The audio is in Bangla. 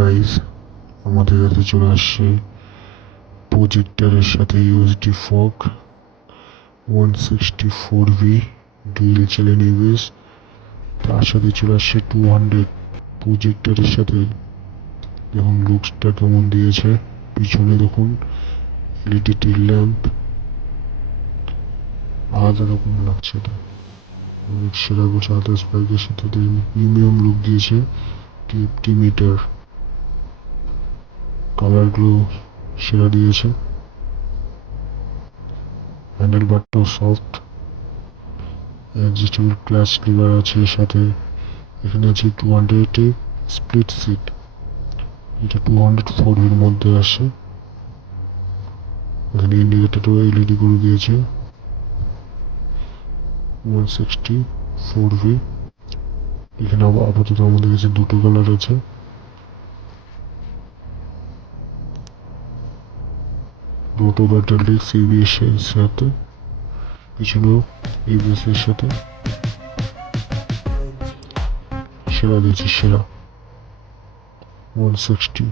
গাইস, আমাদের কাছে চলে আসছে প্রজেক্টরের সাথে USD fog 164V dual channel US, তার সাথে চলে আসছে 200 প্রজেক্টরের সাথে। দেখুন লুকসটা কেমন দিয়েছে, পিছনে দেখুন এলইডি টেল ল্যাম্প, আলাদা রকম লাগছে। এটা সেরা বছর 28 বাইকের সাথে প্রিমিয়াম লুক দিয়েছে। টিএফটি মিটার কালারগুলো সেরা দিয়েছে। হ্যান্ডেল বারটাও সফট, অ্যাডজাস্টেবল ক্লাচ লিভার আছে সাথে। এখানে আছে 200 স্প্লিট সিট, এটা 204 মধ্যে আসে। এখানে ইন্ডিকেটারও এলইডি করে দিয়েছে। 164V। এখানে আপাতত আমাদের কাছে দুটো কালার আছে। দুটো ব্যাটারি ডিস্ক এবিএস এর সাথে, পিছনেও এবিএস এর সাথে। সেরা দিয়েছে, সেরা 160।